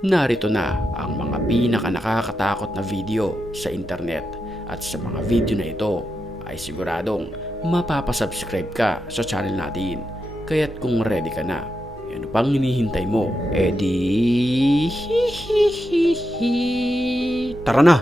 Narito na ang mga pinaka-nakakatakot na video sa internet at sa mga video na ito ay siguradong mapapasubscribe ka sa channel natin. Kaya't kung ready ka na, ano pang hinihintay mo? Tara na!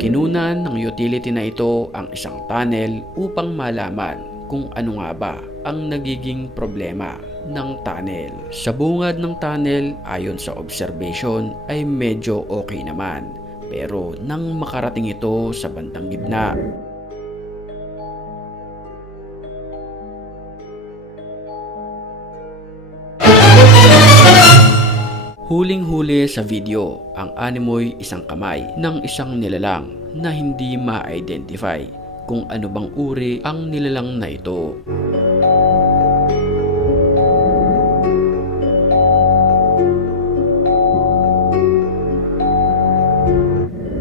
Kinunan ng utility na ito ang isang tunnel upang malaman kung ano nga ba ang nagiging problema ng tunnel. Sa bungad ng tunnel, ayon sa observation, ay medyo okay naman. Pero nang makarating ito sa bandang gitna, huling-huli sa video, ang animoy isang kamay ng isang nilalang na hindi ma-identify kung ano bang uri ang nilalang na ito.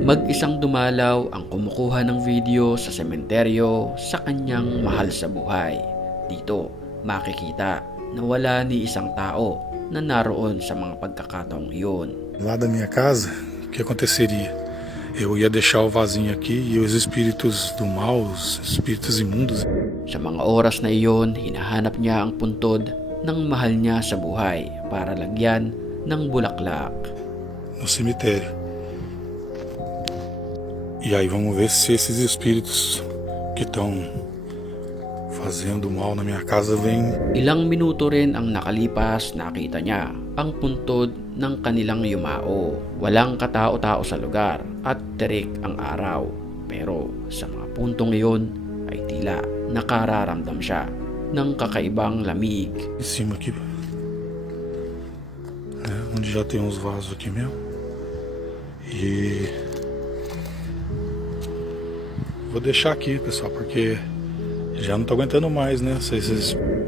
Mag-isang dumalaw ang kumukuha ng video sa sementeryo sa kanyang mahal sa buhay. Dito, makikita na wala ni isang tao na naroon sa mga pagkakataong iyon. Lá da minha casa, o que aconteceria? Eu ia deixar o vasinho aqui e os espíritos do mal, os espíritos imundos. Sa mga oras na iyon, hinahanap niya ang puntod ng mahal niya sa buhay para lagyan ng bulaklak. No cemitério. E aí vamos ver se esses espíritos que estão fazendo mal na minha casa vêm. Ilang minuto rin ang nakalipas, nakita niya ang puntod ng kanilang yumao. Walang katao-tao sa lugar at terik ang araw. Pero sa mga puntong iyon ay tila nakararamdam siya ng kakaibang lamig. Em cima aqui. Onde já tem uns vasos aqui mesmo. E vou deixar aqui, pessoal, porque já não tô aguentando mais, né?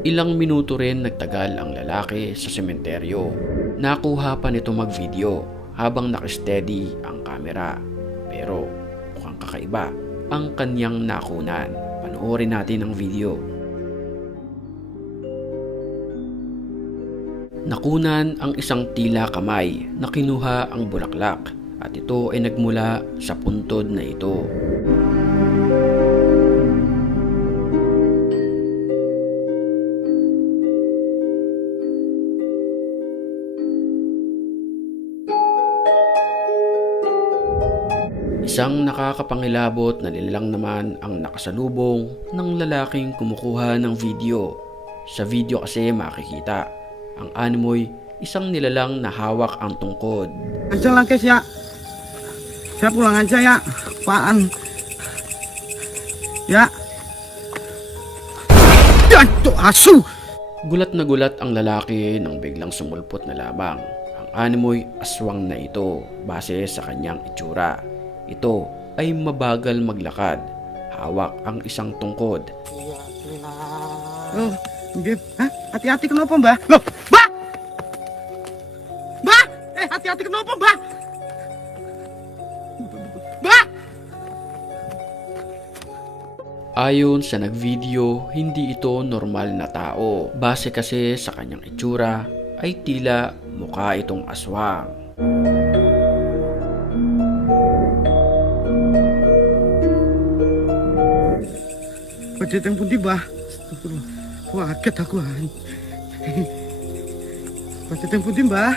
Ilang minuto rin nagtagal ang lalaki sa sementeryo. Nakuha pa nito mag-video habang nakasteady ang camera. Pero mukhang kakaiba ang kanyang nakunan. Panoorin natin ang video. Nakunan ang isang tila kamay na kinuha ang bulaklak at ito ay nagmula sa puntod na ito. Isang nakakapangilabot na nilalang naman ang nakasalubong ng lalaking kumukuha ng video. Sa video kasi makikita ang animoy isang nilalang na hawak ang tungkod. Ancang lang guys ya. Saya pulang aja ya. Apaan? Ya. Yanto asu. Gulat na gulat ang lalaki nang biglang sumulpot na lamang. Ang animoy aswang na ito base sa kanyang itsura. Ito ay mabagal maglakad. Hawak ang isang tungkod. Oh, hindi. Ha? Hati-hati kenapa, Mbak? Loh, Mbak! Mbak! Hati-hati kenapa, Mbak? Mbak! Ayon sa nagvideo, hindi ito normal na tao. Base kasi sa kanyang itsura, ay tila mukha itong aswang. Pagkatang pundi ba? Wah, kaget aku. Pagkatang pundi ba?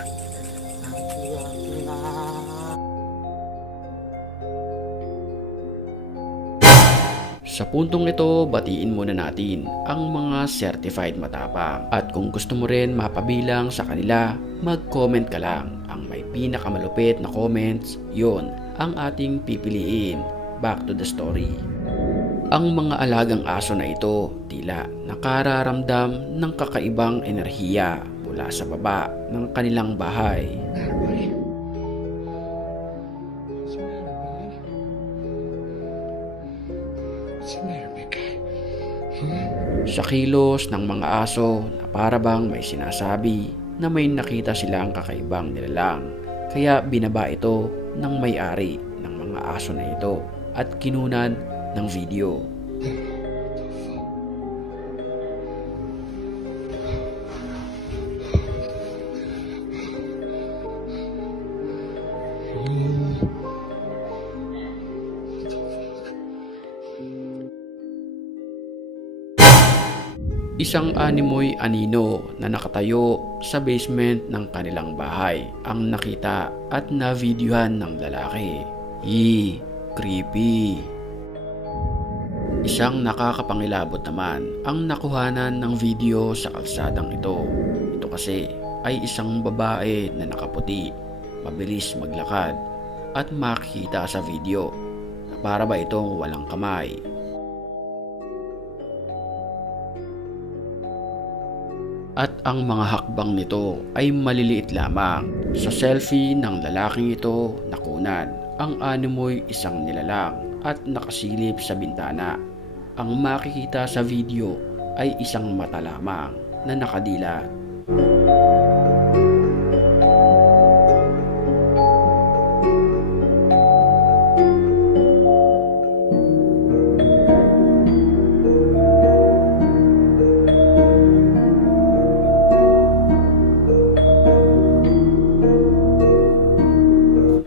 Sa puntong ito, batiin muna natin ang mga certified matapang. At kung gusto mo rin mapabilang sa kanila, mag-comment ka lang. Ang may pinakamalupit na comments, yon ang ating pipiliin. Back to the story. Ang mga alagang aso na ito tila nakararamdam ng kakaibang enerhiya mula sa baba ng kanilang bahay. Sa kilos ng mga aso na parabang may sinasabi na may nakita silang kakaibang nilalang. Kaya binaba ito ng may-ari ng mga aso na ito at kinunan ng video. Isang animoy anino na nakatayo sa basement ng kanilang bahay ang nakita at na-videohan ng lalaki. Creepy. Isang nakakapangilabot naman ang nakuhanan ng video sa kalsadang ito. Ito kasi ay isang babae na nakaputi, mabilis maglakad at makikita sa video na para ba itong walang kamay. At ang mga hakbang nito ay maliliit lamang. Sa selfie ng lalaking ito nakunan, ang animoy isang nilalang at nakasilip sa bintana. Ang makikita sa video ay isang mata lamang na nakadilat.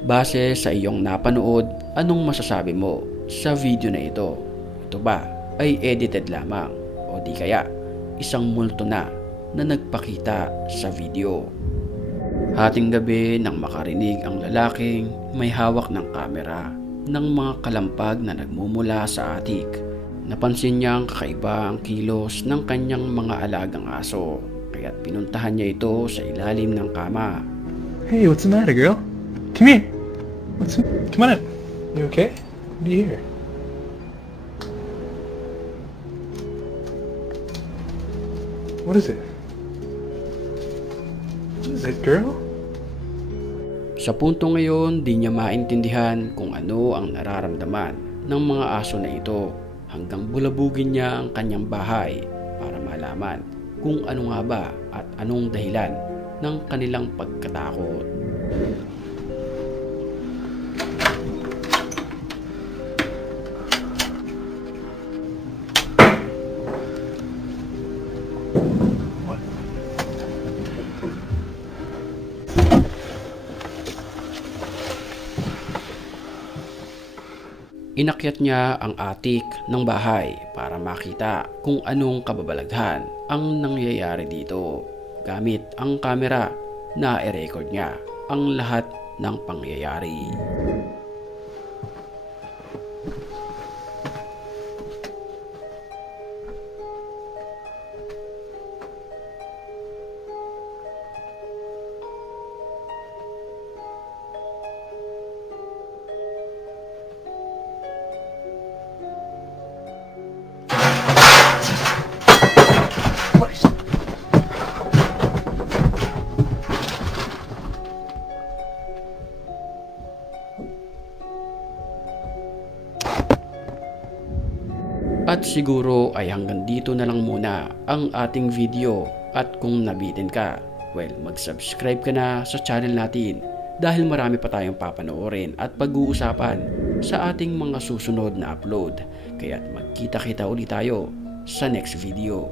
Base sa iyong napanood, anong masasabi mo sa video na ito? Ito ba ay edited lamang o di kaya isang multo na nagpakita sa video? Hating gabi nang makarinig ang lalaking may hawak ng kamera ng mga kalampag na nagmumula sa atik. Napansin niyang kakaiba ang kilos ng kanyang mga alagang aso, kaya't pinuntahan niya ito sa ilalim ng kama. Hey, what's the matter, girl? Come here. Come on in. You okay? What do you hear? What is it? What is it, girl? Sa punto ngayon, di niya maintindihan kung ano ang nararamdaman ng mga aso na ito hanggang bulabugin niya ang kanyang bahay para malaman kung ano nga ba at anong dahilan ng kanilang pagkatakot. Inakyat niya ang atik ng bahay para makita kung anong kababalaghan ang nangyayari dito. Gamit ang kamera na i-record niya ang lahat ng pangyayari. At siguro ay hanggang dito na lang muna ang ating video, at kung nabitin ka, well, mag-subscribe ka na sa channel natin dahil marami pa tayong papanoorin at pag-uusapan sa ating mga susunod na upload. Kaya't magkita-kita ulit tayo sa next video.